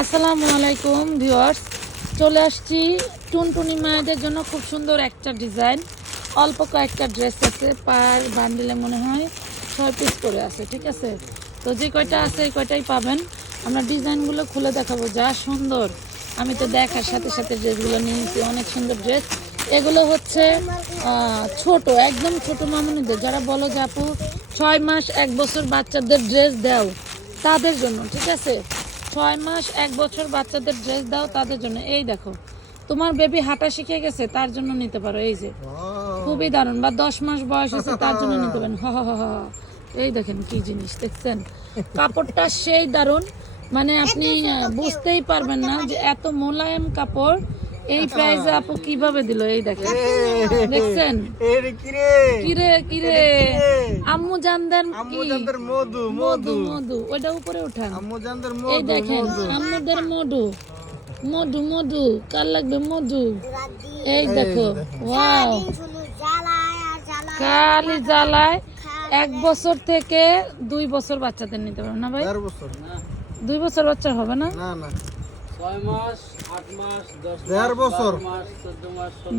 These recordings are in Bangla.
আসসালামু আলাইকুম, ভিউয়ার্স। চলে আসছি টুনটুনি মায়েদের জন্য খুব সুন্দর একটা ডিজাইন। অল্প কয়েকটা ড্রেস আছে, পার বান্ডিলে মনে হয় ছয় পিস করে আছে, ঠিক আছে? তো যে কয়টা আছে, এই কয়টাই পাবেন। আমরা ডিজাইনগুলো খুলে দেখাবো, যা সুন্দর। আমি তো দেখার সাথে সাথে ড্রেসগুলো নিয়েছি অনেক সুন্দর ড্রেস। এগুলো হচ্ছে ছোট, একদম ছোট মামুনিদের। যারা বলো যে আপু, ছয় মাস, এক বছর বাচ্চাদের ড্রেস দাও, তাদের জন্য, ঠিক আছে? ছয় মাস এক বছর বাচ্চাদের ড্রেস দাও তাদের জন্য। এই দেখো তোমার বেবি হাঁটা শিখে গেছে তার জন্য নিতে পারো এই যে। খুবই দারুণ বা দশ মাস বয়স আছে তার জন্য নিতে পারেন। হ হ হ হ। এই দেখেন কি জিনিস দেখছেন? কাপড়টা সেই দারুণ মানে আপনি বুঝতেই পারবেন না যে এত মোলায়েম কাপড় এই প্রাইসে আপু কীভাবে দিল? এই দেখেন। দেখছেন? কিরে কিরে? কিরে আম্মু জানদেন কি? জানদের মধু মধু মধু। ওইটা উপরে উঠান। আম্মু জানদের এই দেখেন আম্মুদের মধু। মধু মধু। কার লাগবে মধু? এই দেখো। ওয়াও। খালি জ্বালায়। এক বছর থেকে দুই বছর বাচ্চাদের নিতে পারবে না ভাই? দুই বছর বাচ্চা হবে না? না না।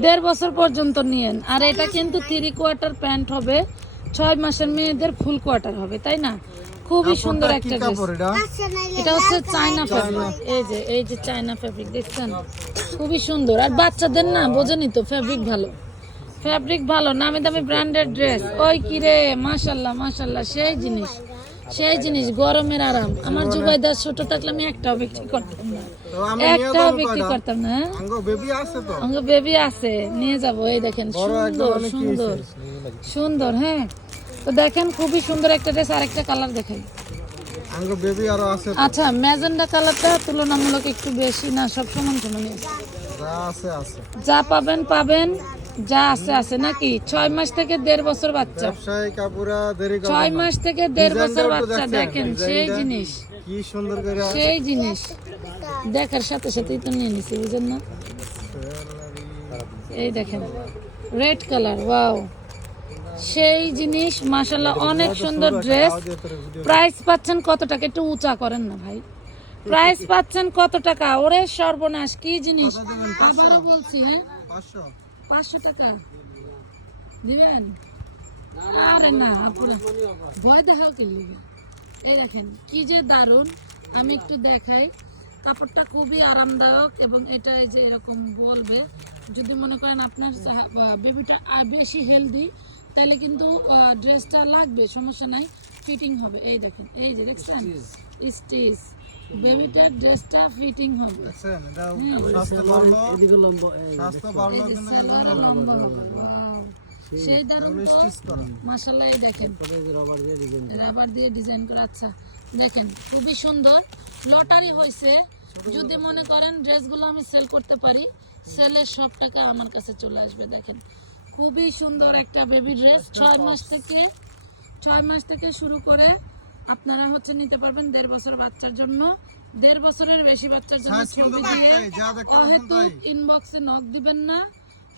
দেড় বছর। পর্যন্ত নিয়েন। আর এটা কিন্তু থ্রি কোয়ার্টার প্যান্ট হবে। ছয় মাসের মেয়েদের ফুল কোয়ার্টার হবে তাই না? খুবই সুন্দর একটা ড্রেস এটা? হচ্ছে চায়না ফ্যাব্রিক এই যে এই যে চায়না ফ্যাব্রিক দেখছেন? খুবই সুন্দর। আর বাচ্চাদের না বোঝেনি তো ফ্যাব্রিক ভালো। ফ্যাব্রিক ভালো নামি দামি ব্র্যান্ডেড ড্রেস ওই কি রে মাশাল্লাহ মাশাল্লাহ সেই জিনিস। সেই জিনিস গরমের আরাম। আমার জুবাইদার ছোট থাকলে আমি একটাও বিক্রি করতাম না। একটাও বিক্রি করতাম না হ্যাঁ? বেবি আছে আমার বেবি আছে নিয়ে যাব। এই দেখেন সুন্দর সুন্দর সুন্দর হ্যাঁ? তো দেখেন খুবই সুন্দর একটা ড্রেস আরেকটা কালার দেখাই। আচ্ছা ম্যাজেন্ডা কালারটা তুলনামূলক একটু বেশি না সব সমান সমানই যা পাবেন পাবেন। যা আছে আছে নাকি? ছয় মাস থেকে দেড় বছর বাচ্চা। ছয় মাস থেকে দেড় বছর বাচ্চা দেখেন সেই জিনিস। কি সুন্দর করে সেই জিনিস। দেখার সাথে সাথেই তো নিয়ে নিছি বুঝেন না? এই দেখেন রেড কালার ওয়াও। সেই জিনিস মাশাল্লাহ অনেক সুন্দর ড্রেস। প্রাইস পাচ্ছেন কত টাকা? একটু উঁচা করেন না ভাই। প্রাইস পাচ্ছেন কত টাকা? ওরে সর্বনাশ কি জিনিস? আবারও বলছি হ্যাঁ? পাঁচশো টাকা। দিবেন? আরে না আপুরা ভয় দেখাও কে লিবে এই দেখেন কি যে দারুণ আমি একটু দেখাই। কাপড়টা খুবই আরামদায়ক এবং এটা যে এরকম বলবে যদি মনে করেন আপনার বেবিটা বেশি হেলদি তাহলে কিন্তু ড্রেসটা লাগবে সমস্যা নাই ফিটিং হবে। এই দেখেন এই যে দেখছেন? স্টিচ বেবিটার ড্রেসটা ফিটিং হবে! সেই দারুণ তো মাসাল্লাহ এই দেখেন। রবার দিয়ে ডিজাইন রাবার দিয়ে ডিজাইন করা আচ্ছা দেখেন খুবই সুন্দর। লটারি হয়েছে যদি মনে করেন ড্রেসগুলো আমি সেল করতে পারি সেলের সব টাকা আমার কাছে চলে আসবে দেখেন। খুবই সুন্দর একটা বেবি ড্রেস ছয় মাস থেকে ছয় মাস থেকে শুরু করে আপনারা হচ্ছে নিতে পারবেন দেড় বছর বাচ্চার জন্য। দেড় বছরের বেশি বাচ্চার জন্য অহেতুক ইনবক্সে নক দিবেন না।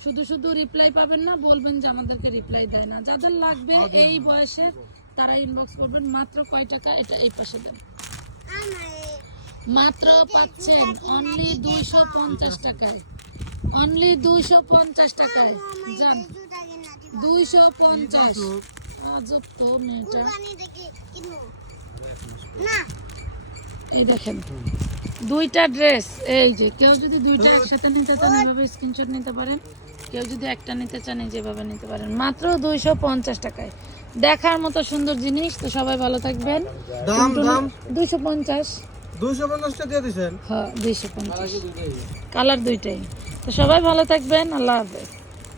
শুধু শুধু রিপ্লাই পাবেন না বলবেন যে আমাদেরকে রিপ্লাই দেয় না। যাদের লাগবে এই বয়সের তারা ইনবক্স করবেন। মাত্র কয় টাকা? এটা এই পাশে দেন। মাত্র পাচ্ছেন অনলি দুইশো পঞ্চাশ টাকায়। অনলি দুইশো পঞ্চাশ টাকায়। যান। দুইশো পঞ্চাশ। আজব তো মেয়েটা। এই দেখেন দুইটা ড্রেস এই যে কেউ যদি দুইটা একসাথে নিতে চান এভাবে স্ক্রিনশট নিতে পারেন। কেউ যদি একটা নিতে চান যেভাবে নিতে পারেন। মাত্র দুইশো পঞ্চাশ টাকায়। দেখার মতো সুন্দর জিনিস তো সবাই ভালো থাকবেন। দাম দাম? দুইশো পঞ্চাশ। দুইশো পঞ্চাশটা দিয়ে দিছেন? হ্যাঁ দুইশো পঞ্চাশ। কালার দুইটাই। তো সবাই ভালো থাকবেন আল্লাহ হাফেজ।